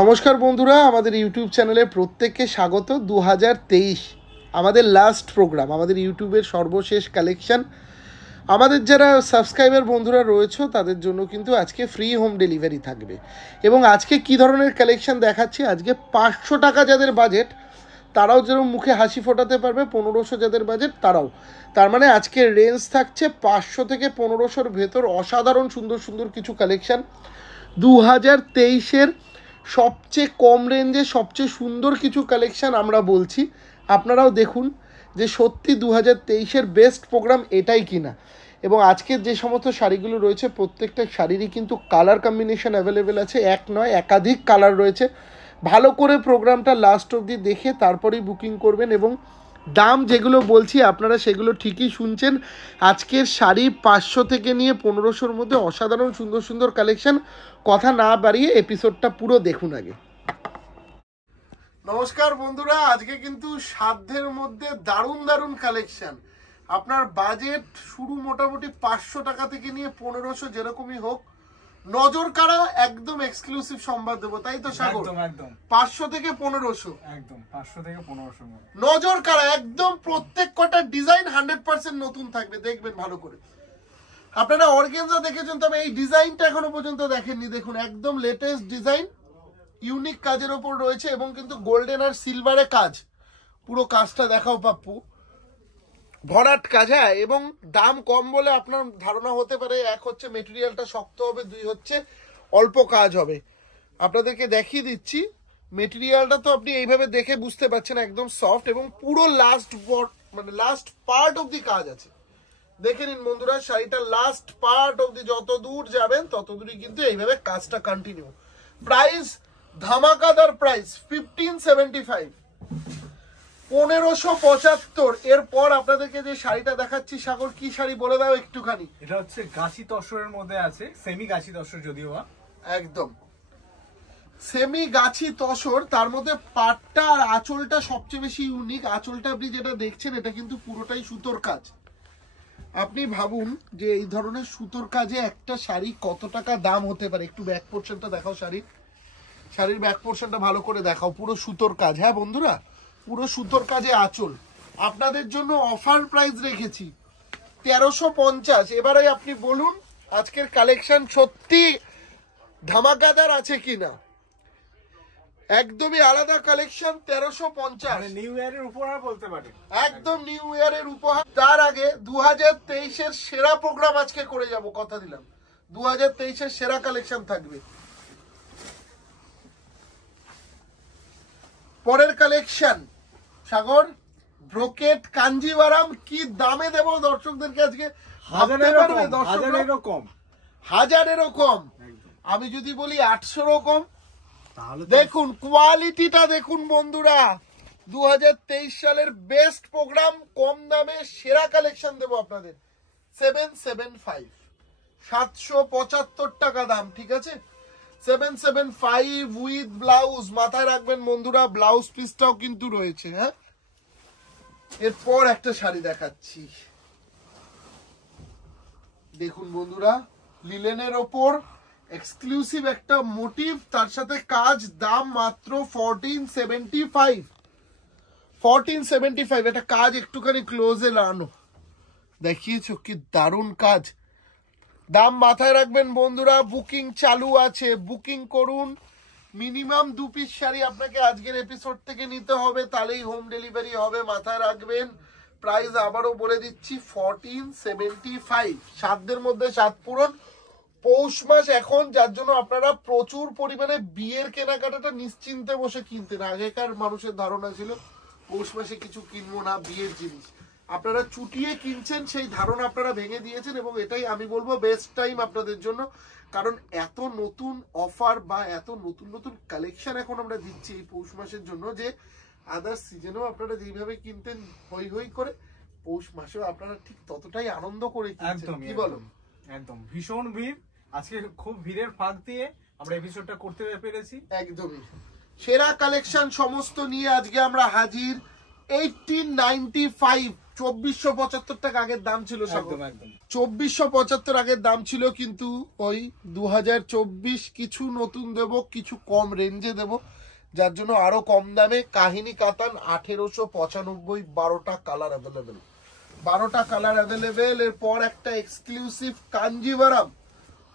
নমস্কার বন্ধুরা, আমাদের ইউটিউব চ্যানেলে প্রত্যেককে স্বাগত। 2023 আমাদের লাস্ট প্রোগ্রাম, আমাদের ইউটিউবের সর্বশেষ কালেকশন। আমাদের যারা সাবস্ক্রাইবার বন্ধুরা রয়েছে তাদের জন্য কিন্তু আজকে ফ্রি হোম ডেলিভারি থাকবে। এবং আজকে কি ধরনের কালেকশন দেখাচ্ছি, আজকে 500 টাকা যাদের বাজেট তারাও যেরকম মুখে হাসি ফোটাতে পারবে, 1500 যাদের বাজেট তারাও। তার মানে আজকের রেঞ্জ থাকছে 500 থেকে 1500-র ভেতর। অসাধারণ সুন্দর সুন্দর কিছু কালেকশান 2023-এর সবচেয়ে কম রেঞ্জে সবচেয়ে সুন্দর কিছু কালেকশান আমরা বলছি। আপনারাও দেখুন যে সত্যি 2023-এর বেস্ট প্রোগ্রাম এটাই কিনা। এবং আজকের যে সমস্ত শাড়িগুলো রয়েছে প্রত্যেকটা শাড়িরই কিন্তু কালার কম্বিনেশন অ্যাভেলেবেল আছে, এক নয় একাধিক কালার রয়েছে। ভালো করে প্রোগ্রামটা লাস্ট অবধি দেখে তারপরেই বুকিং করবেন। এবং দাম যেগুলো বলছি আপনারা সেগুলো ঠিকই শুনছেন। আজকের শাড়ি 500 থেকে নিয়ে 1500-র মধ্যে অসাধারণ সুন্দর সুন্দর কালেকশন। কথা না বাড়িয়ে এপিসোডটা পুরো দেখুন আগে। নমস্কার বন্ধুরা, আজকে কিন্তু সাধ্যের মধ্যে দারুণ দারুণ কালেকশন। আপনার বাজেট শুরু মোটামুটি 500 টাকা থেকে নিয়ে 1500, যেরকমই হোক নজর কাড়া একদম এক্সক্লুসিভ সম্বাদ দেবো, তাই তো সাগর? একদম 500 থেকে 1500, একদম 500 থেকে 1500 নজর কাড়া একদম। প্রত্যেক কটা ডিজাইন 100% নতুন থাকবে, দেখবেন ভালো করে। আপনারা অর্গানজা দেখেছেন, তবে এই ডিজাইনটা এখনো পর্যন্ত দেখেননি। দেখুন একদম লেটেস্ট ডিজাইন, ইউনিক কাজের ওপর রয়েছে এবং কিন্তু গোল্ডেন আর সিলভারে কাজ। পুরো কাজটা দেখাও পাপ্পু, ভরাট কাজ। হ্যাঁ, এবং দাম কম বলে আপনার ধারণা হতে পারে এক হচ্ছে মেটেরিয়ালটা শক্ত হবে, দুই হচ্ছে অল্প কাজ হবে। আপনাদেরকে দেখিয়ে দিচ্ছি মেটেরিয়ালটা, তো আপনি এইভাবে দেখে বুঝতে পারছেন একদম সফট এবং পুরো লাস্ট পার্ট অব দি কাজ আছে। দেখে নিন বন্ধুরা, শাড়িটা লাস্ট পার্ট অব দি যত দূর যাবেন তত দূরই কিন্তু এইভাবে কাজটা কন্টিনিউ। Price ধামাকাদার price 1575, 1575। এরপর আপনাদেরকে যে শাড়িটা দেখাচ্ছি, সাগর কি শাড়ি বলে দাও একটুখানি। এটা হচ্ছে গাছি তসরের মধ্যে আছে, সেমি গাছি তসর যদিও একদম সেমি গাছি তসর। তার মধ্যে পাটটা আর আঁচলটা সবচেয়ে বেশি ইউনিক। আঁচলটা আপনি যেটা দেখছেন এটা কিন্তু পুরোটাই সুতোর কাজ। আপনি ভাবুন যে এই ধরনের সুতোর কাজে একটা শাড়ি কত টাকা দাম হতে পারে। একটু ব্যাক পোর্শনটা দেখাও, শাড়ির ব্যাক পোর্শনটা ভালো করে দেখাও। পুরো সুতোর কাজ, হ্যাঁ বন্ধুরা, পুরো সুতোর কাজে আঁচল। আপনাদের জন্য অফার প্রাইস রেখেছি 1350। এবারে আপনি বলুন আজকের কালেকশন সত্যি ধামাকাদার আছে কিনা। একদমই আলাদা কালেকশন, 1350 নিউ ইয়ারের উপহার বলতে পারে, একদম নিউ ইয়ারের উপহার। তার আগে 2023-এর সেরা প্রোগ্রাম আজকে করে যাব, কথা দিলাম। 2023-এর সেরা কালেকশন থাকবে। পরের কালেকশন সাগর, ব্রোকেট কাঞ্জিভারাম। কি দামে দেব দর্শকদেরকে আজকে? হাজারেরও কম। আমি যদি বলি 800-রও কম, দেখুন কোয়ালিটিটা দেখুন বন্ধুরা। 2023 সালের বেস্ট প্রোগ্রাম, কম দামে সেরা কালেকশন দেবো আপনাদের। 775, 775 টাকা দাম, ঠিক আছে? 775 উইথ ব্লাউজ। মাথায় রাখবেন বন্ধুরা, ব্লাউজ পিসটাও কিন্তু রয়েছে। হ্যাঁ, এরপর একটা শাড়ি দেখাচ্ছি, দেখুন বন্ধুরা, লিলেনের ওপর এক্সক্লুসিভ একটা মোটিভ, তার সাথে কাজ। দাম মাত্র 1475। এটা কাজ একটুখানি ক্লোজে আনো, দেখিয়েছো কি দারুণ কাজ। দাম মাথায় রাখবেন বন্ধুরা, বুকিং চালু আছে, বুকিং করুন। মিনিমাম 2 পিস শাড়ি আপনাকে আজকের এপিসোড থেকে নিতে হবে, তাহলেই হোম ডেলিভারি হবে, মাথায় রাখবেন। প্রাইস আবারও বলে দিচ্ছি 1475। সাধ্যের মধ্যে সাত পূরণ। পৌষ মাস এখন, যার জন্য আপনারা প্রচুর পরিমাণে বিয়ের কেনাকাটাটা নিশ্চিন্তে বসে কিনতেন। আগেকার মানুষের ধারণা ছিল পৌষ মাসে কিছু কিনবো না, বিয়ের জিনিস। আপনারা চুটিয়ে কিনছেন, সেই ধারণা আপনারা ভেঙে দিয়েছেন এবং এটাই আমি বলবো বেস্ট টাইম আপনাদের জন্য। কারণ এত নতুন অফার বা এত নতুন নতুন কালেকশন এখন আমরা দিচ্ছি এই পৌষ মাসের জন্য, যে আদার্স সিজনেও আপনারা যেভাবে কিনতেন হই হই করে, পৌষ মাসেও আপনারা ঠিক ততটাই আনন্দ করে কিনছেন। কি বলো? একদম ভীষণ ভিড়। আজকে খুব ভিড়ের ফাঁক দিয়ে আমরা এপিসোডটা করতে পেরেছি। একদমই সেরা কালেকশন সমস্ত নিয়ে আজকে আমরা হাজির। 1895, 2475 টাকা আগের দাম ছিল। একদম একদম 2475 আগের দাম ছিল, কিন্তু ওই 2024 কিছু নতুন দেব, কিছু কম রেঞ্জে দেব, যার জন্য আরো কম দামে কাহিনী কাতান 1895, 12টা কালার অ্যাভেলেবেল, 12টা কালার অ্যাভেলেবেল। এরপর একটা এক্সক্লুসিভ কাঞ্জিভারাম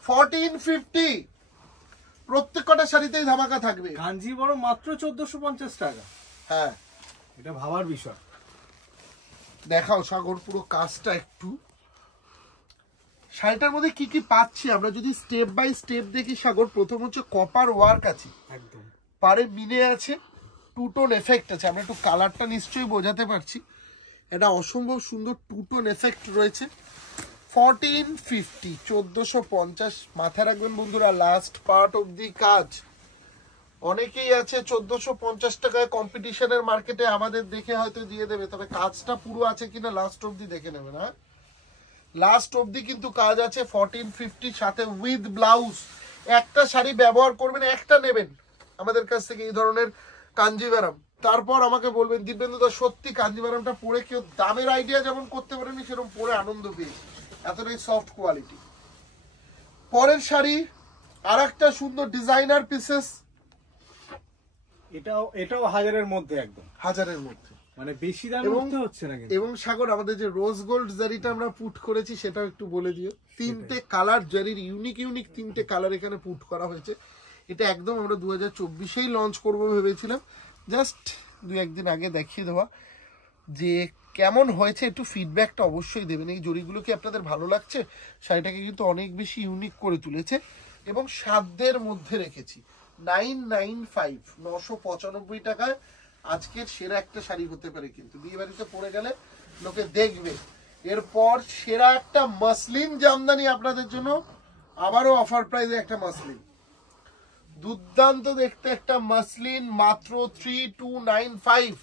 1450, প্রত্যেকটা শাড়িতেই ধামাকা থাকবে। কাঞ্জিভারাম মাত্র 1450 টাকা। হ্যাঁ, এটা ভাবার বিষয়। দেখাও সাগর পুরো কাজটা একটু। শাড়িটার মধ্যে কি কি পাচ্ছি আমরা যদি স্টেপ বাই স্টেপ দেখি সাগর, প্রথম হচ্ছে কপার ওয়ার্ক আছে, একদম পারে মিনে আছে, টু টোন এফেক্ট আছে। আমরা একটু কালারটা নিশ্চয়ই বোঝাতে পারছি, এটা অসম্ভব সুন্দর টু টোন এফেক্ট রয়েছে। 1450, 1450। মাথায় রাখবেন বন্ধুরা, লাস্ট পার্ট অব দি কাজ। অনেকেই আছে 1450 টাকায় কম্পিটিশনের মার্কেটে আমাদের দেখে হয়তো দিয়ে দেবে, তবে কাজটা পুরো আছে কিনা লাস্ট অবধি দেখে নেবেন। হ্যাঁ, লাস্ট অবধি কিন্তু কাজ আছে। 1450 সাথে উইথ ব্লাউজ। একটা শাড়ি ব্যবহার করবেন, একটা নেবেন আমাদের কাছ থেকে এই ধরনের কাঞ্জিভারাম। তারপর আমাকে বলবেন দিব্যেন্দুদা সত্যি কাঞ্জিভারামটা পরে কেউ দামের আইডিয়া যেমন করতে পারেনি, সেরকম পরে আনন্দ পেয়েছি, এতটাই সফট কোয়ালিটি। পরের শাড়ি আর একটা সুন্দর ডিজাইনার পিসেস, এটাও হাজারের মধ্যে, একদম হাজারের মধ্যে, মানে বেশি দামের মধ্যে হচ্ছে না কিন্তু। এবং সাগর আমাদের যে রোজ গোল্ড জারিটা আমরা পুট করেছি সেটাও একটু বলে দিও। তিনটে কালার জারির ইউনিক তিনটে কালার এখানে পুট করা হয়েছে। এটা একদম আমরা 2024-এই লঞ্চ করবো ভেবেছিলাম, জাস্ট দু একদিন আগে দেখিয়ে দেওয়া। যে কেমন হয়েছে একটু ফিডব্যাকটা অবশ্যই দেবেন। এই জরিগুলো কি আপনাদের ভালো লাগছে? শাড়িটাকে কিন্তু অনেক বেশি ইউনিক করে তুলেছে এবং সাধ্যের মধ্যে রেখেছি। 995, 995 টাকায় আজকের সেরা একটা শাড়ি হতে পারে, কিন্তু বিয়ে বাড়িতে পরে গেলে লোকে দেখবে। এরপর সেরা একটা মাসলিন জামদানি আপনাদের জন্য, আবারও অফার প্রাইসে একটা মাসলিন, দুর্দান্ত দেখতে একটা মাসলিন, মাত্র 3295।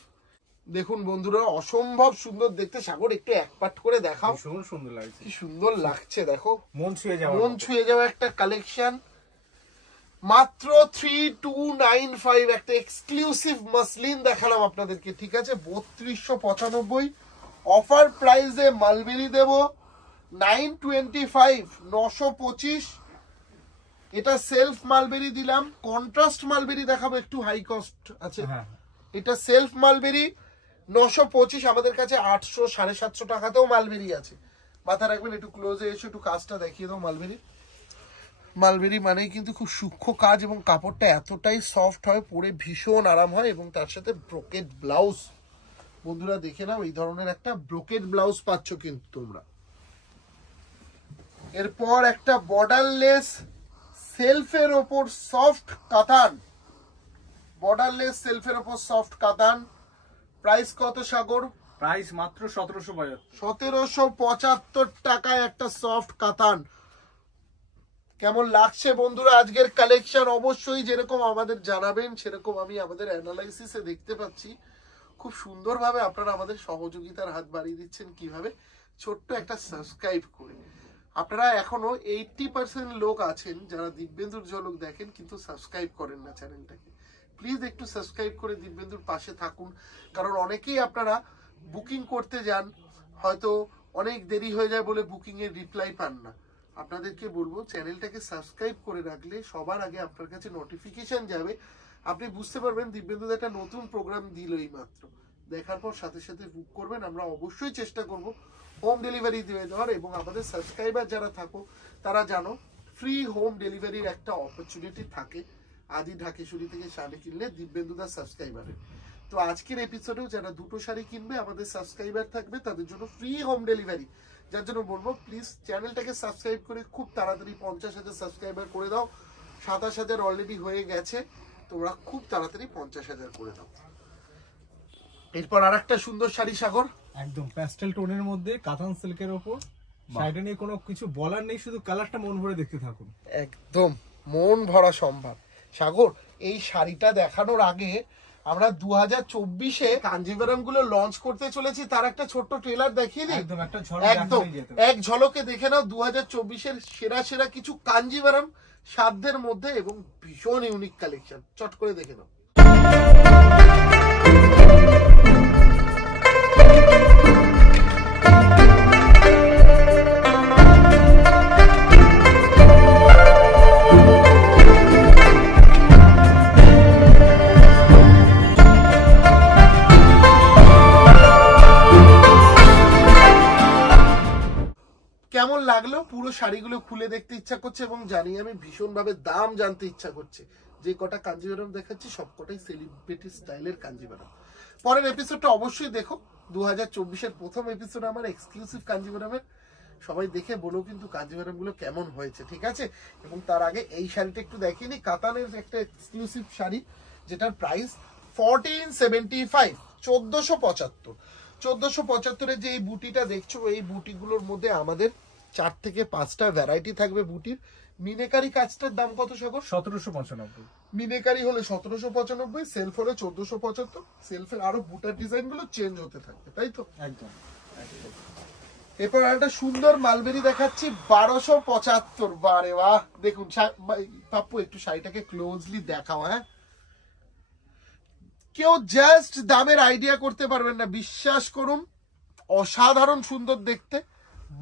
দেখুন বন্ধুরা, অসম্ভব সুন্দর দেখতে। সাগর একটু এক পাট করে দেখাও, ভীষণ সুন্দর লাগছে, কি সুন্দর লাগছে দেখো, মন ছুঁয়ে যাওয়া একটা কালেকশন। মাত্র 3295 একটা এক্সক্লুসিভ মাসলিন দেখালাম আপনাদেরকে, ঠিক আছে। 3295 অফার প্রাইসে মালবেরি দেব 925, 925। এটা সেলফ মালবেরি দিলাম, কন্ট্রাস্ট মালবেরি দেখাবো, একটু হাই কস্ট আছে। এটা সেলফ মালবেরি 925, আমাদের কাছে 800, 750 টাকাতেও মালবেরি আছে। মাথা রাখবেন, একটু ক্লোজে এসে একটু কাজটা দেখিয়ে দাও। মালবেরি মানেই কিন্তু খুব সূক্ষ্ম কাজ এবং কাপড়টা এতটাই সফট হয়, পরে ভীষণ আরাম হয়, এবং তার সাথে ব্রোকেড ব্লাউজ। বন্ধুরা দেখে নাও, এই ধরনের একটা ব্রোকেড ব্লাউজ পাচ্ছ কিন্তু তোমরা। এরপর একটা বর্ডারলেস সেলফের ওপর সফট কাতান, বর্ডারলেস সেলফের ওপর সফট কাতান। প্রাইস কত সাগর? প্রাইস মাত্র 1775, 1775 টাকায় একটা সফট কাতান। কেমন লাগছে বন্ধুরা আজকের কালেকশন? অবশ্যই যেরকম আমাদের জানাবেন, সেরকম আমি আমাদের অ্যানালাইসিসে দেখতে পাচ্ছি খুব সুন্দরভাবে আপনারা আমাদের সহযোগিতার হাত বাড়িয়ে দিচ্ছেন। কিভাবে? ছোট্ট একটা সাবস্ক্রাইব করে। আপনারা এখনো 80% লোক আছেন যারা দিব্যেন্দুর ঝলক দেখেন কিন্তু সাবস্ক্রাইব করেন না চ্যানেলটাকে। প্লিজ একটু সাবস্ক্রাইব করে দিব্যেন্দুর পাশে থাকুন, কারণ অনেকেই আপনারা বুকিং করতে যান, হয়তো অনেক দেরি হয়ে যায় বলে বুকিং এর রিপ্লাই পান না। আপনাদেরকে বলবো চ্যানেলটাকে সাবস্ক্রাইব করে রাখলে সবার আগে আপনার কাছে নোটিফিকেশন যাবে, আপনি বুঝতে পারবেন দিব্যেন্দু একটা নতুন প্রোগ্রাম দিল এই মাত্র, দেখার পর সাথে সাথে বুক করবেন। আমরা অবশ্যই চেষ্টা করব হোম ডেলিভারি দিয়ে দেওয়ার, এবং আমাদের সাবস্ক্রাইবার যারা থাকো তারা জানো ফ্রি হোম ডেলিভারির একটা অপরচুনিটি থাকে। আজই ঢাকেশ্বরী থেকে শাড়ি কিনলে দিব্যেন্দুদার সাবস্ক্রাইবারের। তো আজকের এপিসোডেও যারা দুটো শাড়ি কিনবে আমাদের সাবস্ক্রাইবার থাকবে, তাদের জন্য ফ্রি হোম ডেলিভারি। যার জন্য বলবো প্লিজ চ্যানেলটাকে সাবস্ক্রাইব করে খুব তাড়াতাড়ি 50,000 সাবস্ক্রাইবার করে দাও। 27,000 অলরেডি হয়ে গেছে, তোমরা খুব তাড়াতাড়ি 50,000 করে দাও। এরপর আর একটা সুন্দর শাড়ি সাগর, একদম প্যাস্টেল টোনের মধ্যে কাতান সিল্কের উপর। শাড়িটা নিয়ে কোনো কিছু বলার নেই, শুধু কালারটা মন ভরে দেখতে থাকুন, একদম মন ভরা সম্ভার। সাগর, এই শাড়িটা দেখানোর আগে আমরা 2024-এ কাঞ্জিভারাম গুলো লঞ্চ করতে চলেছি, তার একটা ছোট্ট ট্রেলার দেখিয়ে দিই। একদম এক ঝলকে দেখে নাও 2024-এর সেরা সেরা কিছু কাঞ্জিভারাম সাধ্যের মধ্যে এবং ভীষণ ইউনিক কালেকশন। চট করে দেখে নাও। পুরো শাড়িগুলো খুলে দেখতে ইচ্ছা করছে এবং জানি আমি ভীষণভাবে দাম জানতে ইচ্ছা করছে। যে কটা কাঞ্জিভারাম দেখাচ্ছি সবকটাই সেলিব্রিটি স্টাইলের কাঞ্জিভারাম। পরের এপিসোডটা অবশ্যই দেখো, 2024-এর প্রথম এপিসোড আমার এক্সক্লুসিভ কাঞ্জিভারামের। সবাই দেখে বলো কিন্তু কাঞ্জিভারাম গুলো কেমন হয়েছে, ঠিক আছে? এবং তার আগে এই শাড়িটা একটু দেখিয়ে নি, কাতানের একটা এক্সক্লুসিভ শাড়ি যেটার প্রাইস 1475, 1475। 1475-এর যে এই বুটিটা দেখছো, এই বুটিগুলোর মধ্যে আমাদের 4 থেকে 5টা ভ্যারাইটি থাকবে বুটির। মিনেকারি কাজটার দাম কত সাগর? 1795। মিনেকারি হলে 1795, সেলফ হলে 1475। সেলফের আরো বুটার ডিজাইন গুলো চেঞ্জ হতে থাকবে, তাই তো? একদম। এরপর একটা সুন্দর মালবেরি দেখাচ্ছি 1275। বারে বাহ, দেখুন পাপ্পু একটু শাড়িটাকে ক্লোজলি দেখাও। হ্যাঁ, কেউ জাস্ট দামের আইডিয়া করতে পারবেন না, বিশ্বাস করুন, অসাধারণ সুন্দর দেখতে।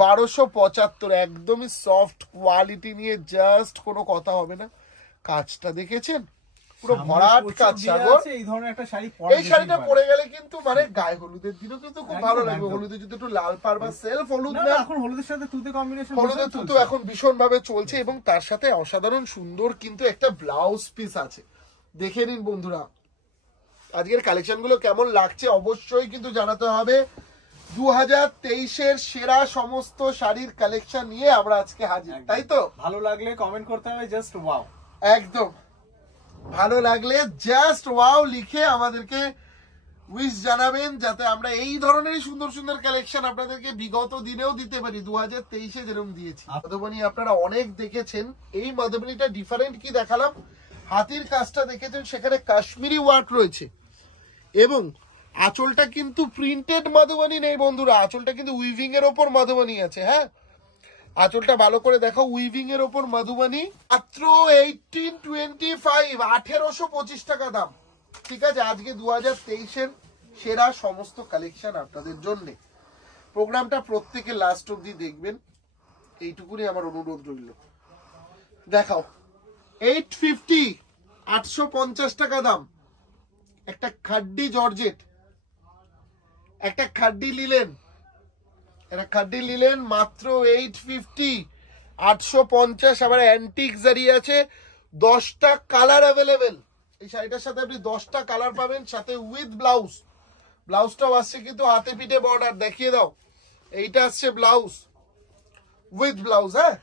1275, একদমই সফট কোয়ালিটি নিয়ে জাস্ট কোনো কথা হবে না। কাজটা দেখেছেন, পুরো ভরাট কাজ সাগর। এই ধরনের একটা শাড়ি এই শাড়িটা পরে গেলে কিন্তু মানে গায়ে হলুদের দিনও কিন্তু খুব ভালো লাগবে। হলুদে যদি একটু লাল পার বা সেলফ হলুদ না, এখন হলুদের সাথে তুতে কম্বিনেশন, হলুদের তুতো এখন ভীষণ ভাবে চলছে এবং তার সাথে অসাধারণ সুন্দর কিন্তু একটা ব্লাউজ পিস আছে। দেখে নিন বন্ধুরা, আজকের কালেকশন গুলো কেমন লাগছে অবশ্যই কিন্তু জানাতে হবে। 2023-এর সেরা সমস্ত শাড়ির কালেকশন নিয়ে আমরা আজকে হাজির, তাই তো? ভালো লাগলে কমেন্ট করতে হবে জাস্ট ওয়াও। একদম, ভালো লাগলে জাস্ট ওয়াও লিখে আমাদেরকে উইশ জানাবেন, যাতে আমরা এই ধরনের সুন্দর সুন্দর কালেকশন আপনাদেরকে বিগত দিনেও দিতে পারি, 2023-এ যেরকম দিয়েছি। মধুবনী আপনারা অনেক দেখেছেন, এই মধুবনীটা ডিফারেন্ট কি দেখালাম, হাতির কাজটা দেখেছেন, সেখানে কাশ্মীরি ওয়ার্ক রয়েছে এবং আঁচলটা কিন্তু প্রিন্টেড মধুবনী নেই বন্ধুরা, আঁচলটা কিন্তু উইভিং এর ওপর মধুবনী আছে। হ্যাঁ, আঁচলটা ভালো করে দেখো, উইভিং এর ওপর মধুবনী। মাত্র 1825, 1825 টাকা দাম, ঠিক আছে? আজকে 2023-এর সেরা সমস্ত কালেকশন আপনাদের জন্য। প্রোগ্রামটা প্রত্যেকে লাস্ট অবধি দেখবেন, এইটুকুনি আমার অনুরোধ রইল। দেখাও 850, 850 টাকা দাম, একটা খাড্ডি জর্জেট, একটা খাড্ডি লিলেন, এটা খাড্ডি লিলেন মাত্র 850, 850। আবার অ্যান্টিক জারি আছে, 10টা কালার অ্যাভেলেবেল। এই শাড়িটার সাথে আপনি 10টা কালার পাবেন, সাথে উইথ ব্লাউজ। ব্লাউজটাও আসছে কিন্তু হাতে পিঠে বর্ডার, দেখিয়ে দাও। এইটা আসছে ব্লাউজ, উইথ ব্লাউজ। হ্যাঁ,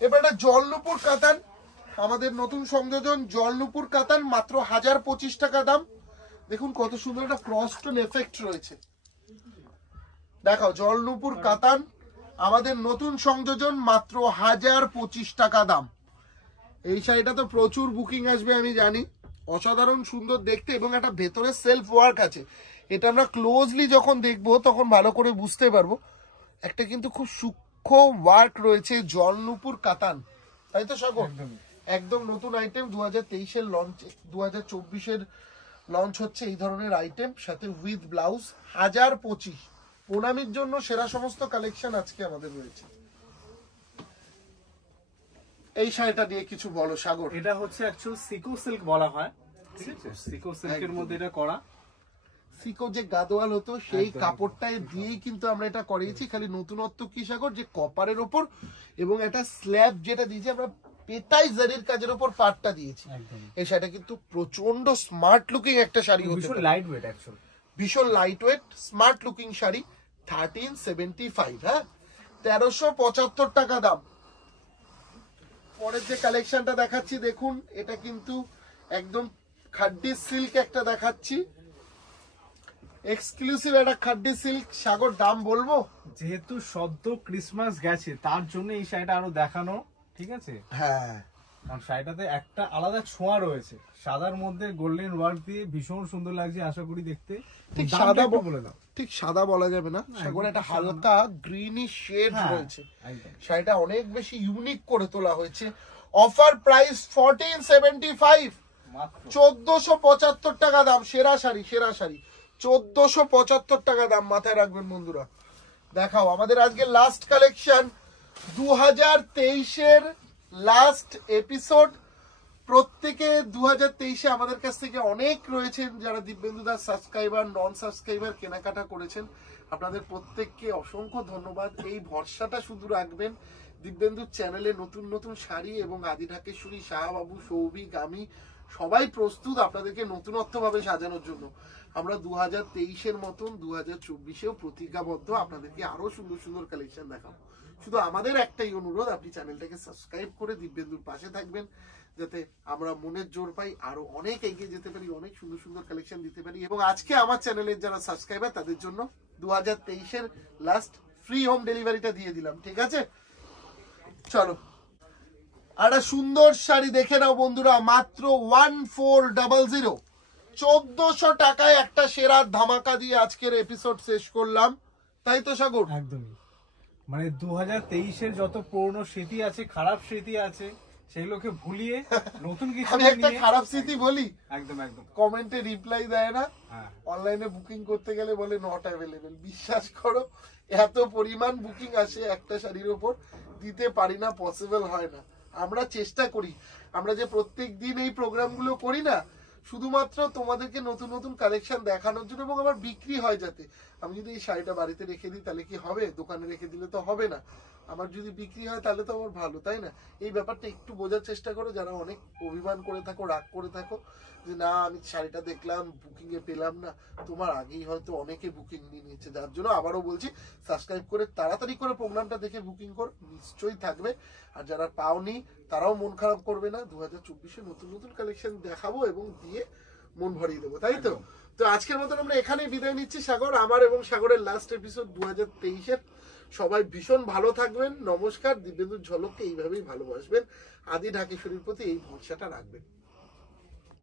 এবার একটা জলনুপুর কাতান, আমাদের নতুন সংযোজন জলনুপুর কাতান, মাত্র 1025 টাকা দাম। দেখুন কত সুন্দর একটা ক্রসটন এফেক্ট রয়েছে। দেখাও জলনুপুর কাতান, আমাদের নতুন সংযোজন, মাত্র 1025 টাকা দাম। এই শাড়িটা তো প্রচুর বুকিং আসবে আমি জানি, অসাধারণ সুন্দর দেখতে এবং একটা ভেতরে সেলফ ওয়ার্ক আছে। এটা আমরা ক্লোজলি যখন দেখবো তখন ভালো করে বুঝতে পারবো, একটা কিন্তু খুব সূক্ষ্ম ওয়ার্ক রয়েছে। জলনুপুর কাতান, তাই তো সাগর? একদম নতুন আইটেম, 2023-এর লঞ্চ, 2024-এর লঞ্চ হচ্ছে এই ধরনের আইটেম, সাথে উইথ ব্লাউজ। 1025, প্রণামীর জন্য সেরা সমস্ত কালেকশন আজকে আমাদের রয়েছে। এই শাড়িটা দিয়ে কিছু বলো সাগর। এটা হচ্ছে অ্যাকচুয়াল সিকো সিল্ক বলা হয়, ঠিক আছে? সিকো সিল্কের মধ্যে এটা করা। সিকো যে গাদোয়াল হতো সেই কাপড়টাই দিয়েই কিন্তু আমরা এটা করিয়েছি। খালি নতুনত্ব কি সাগর, যে কপারের ওপর এবং একটা স্ল্যাব যেটা দিয়েছি আমরা পেটাই জারির কাজের উপর পাটটা দিয়েছি। এই শাড়িটা কিন্তু প্রচন্ড স্মার্ট লুকিং একটা শাড়ি হতে পারে, লাইট ওয়েট, অ্যাকচুয়ালি ভীষণ light weight smart looking sari. 1375, হ্যাঁ, 1375 টাকা দাম। পরের যে কালেকশনটা দেখাচ্ছি দেখুন, এটা কিন্তু একদম খাড্ডি সিল্ক একটা দেখাচ্ছি, এক্সক্লুসিভ একটা খাড্ডি সিল্ক। সাগর দাম বলবো, যেহেতু সদ্য ক্রিসমাস গেছে তার জন্য এই শাড়িটা আরো দেখানো, ঠিক আছে? হ্যাঁ, কারণ শাড়িটাতে একটা আলাদা ছোঁয়া রয়েছে, সাদার মধ্যে গোল্ডেন ওয়ার্ক দিয়ে ভীষণ সুন্দর লাগছে, আশা করি দেখতে। ঠিক সাদা বলে দাও, ঠিক সাদা বলা যাবে না সাগর, একটা হালকা গ্রিনিশ শেড রয়েছে। শাড়িটা অনেক বেশি ইউনিক করে তোলা হয়েছে। অফার প্রাইস 1475, 1475 টাকা দাম। সেরা শাড়ি, সেরা শাড়ি, 1475 টাকা দাম, মাথায় রাখবেন বন্ধুরা। দেখাও আমাদের আজকে লাস্ট কালেকশন, 2023-এর লাস্ট এপিসোড। প্রত্যেকে 2023-এ আমাদের কাছ থেকে অনেক রয়েছেন যারা দিব্যেন্দুদার সাবস্ক্রাইবার, নন সাবস্ক্রাইবার কেনাকাটা করেছেন। আপনাদের প্রত্যেককে অসংখ্য ধন্যবাদ। এই ভরসাটা শুধু রাখবেন দিব্যেন্দুর চ্যানেলে নতুন নতুন শাড়ি এবং আদি ঢাকেশ্বরী, শাহবাবু, সৌভিক, আমি সবাই প্রস্তুত আপনাদেরকে নতুনত্ব ভাবে সাজানোর জন্য। আমরা 2023-এর মতন 2024-এও প্রতিজ্ঞাবদ্ধ আপনাদেরকে আরো সুন্দর সুন্দর কালেকশন দেখাবো। শুধু আমাদের একটাই অনুরোধ, আপনি চ্যানেলটাকে সাবস্ক্রাইব করে দিব্যেন্দুর পাশে থাকবেন, যাতে আমরা মনের জোর পাই, আরো অনেক এগিয়ে যেতে পারি, অনেক সুন্দর সুন্দর কালেকশন দিতে পারি। এবং আজকে আমার চ্যানেলের যারা সাবস্ক্রাইবার তাদের জন্য 2023-এর লাস্ট ফ্রি হোম ডেলিভারিটা দিয়ে দিলাম, ঠিক আছে? চলো একটা সুন্দর শাড়ি দেখে নাও বন্ধুরা, মাত্র 1400, 1400 টাকায় একটা সেরা ধামাকা দিয়ে আজকের এপিসোড শেষ করলাম, তাই তো সাগর? একদমই, মানে 2023-এর যত পুরনো স্মৃতি আছে, খারাপ স্মৃতি আছে, সেগুলোকে ভুলিয়ে নতুন কিছু। আমি একটা খারাপ স্মৃতি বলি, একদম একদম, কমেন্টে রিপ্লাই দেয় না, অনলাইনে বুকিং করতে গেলে বলে নট অ্যাভেলেবেল। বিশ্বাস করো, এত পরিমাণ বুকিং আসে একটা শাড়ির উপর, দিতে পারি না, পসিবল হয় না। আমরা চেষ্টা করি, আমরা যে প্রত্যেক দিন এই প্রোগ্রামগুলো করি না, শুধুমাত্র তোমাদেরকে নতুন নতুন কালেকশন দেখানোর জন্য, এবং আমার বিক্রি হয় যাতে। আমি যদি এই শাড়িটা বাড়িতে রেখে দিই তাহলে কি হবে? দোকানে রেখে দিলে তো হবে না। আমার যদি বিক্রি হয় তাহলে তো আমার ভালো, তাই না? এই ব্যাপারটা একটু বোঝার চেষ্টা করো, যারা অনেক অভিমান করে থাকো, রাগ করে থাকো যে না আমি শাড়িটা দেখলাম বুকিং এ পেলাম না, তোমার আগেই হয়তো অনেকে বুকিং নিয়ে নিয়েছে। যার জন্য আবারও বলছি, সাবস্ক্রাইব করে তাড়াতাড়ি করে প্রোগ্রামটা দেখে বুকিং করো, নিশ্চয়ই থাকবে। আর যারা পাওনি তারাও মন খারাপ করবে না, 2024-এ নতুন নতুন কালেকশন দেখাবো এবং দিয়ে মন ভরিয়ে দেবো, তাই তো? তো আজকের মতন আমরা এখানেই বিদায় নিচ্ছি। সাগর, আমার এবং সাগরের লাস্ট এপিসোড 2023-এর। সবাই ভীষণ ভালো থাকবেন, নমস্কার। দিব্যেন্দুর ঝলককে এইভাবেই ভালোবাসবেন, আদি ঢাকেশ্বরীর প্রতি এই ভরসাটা রাখবেন।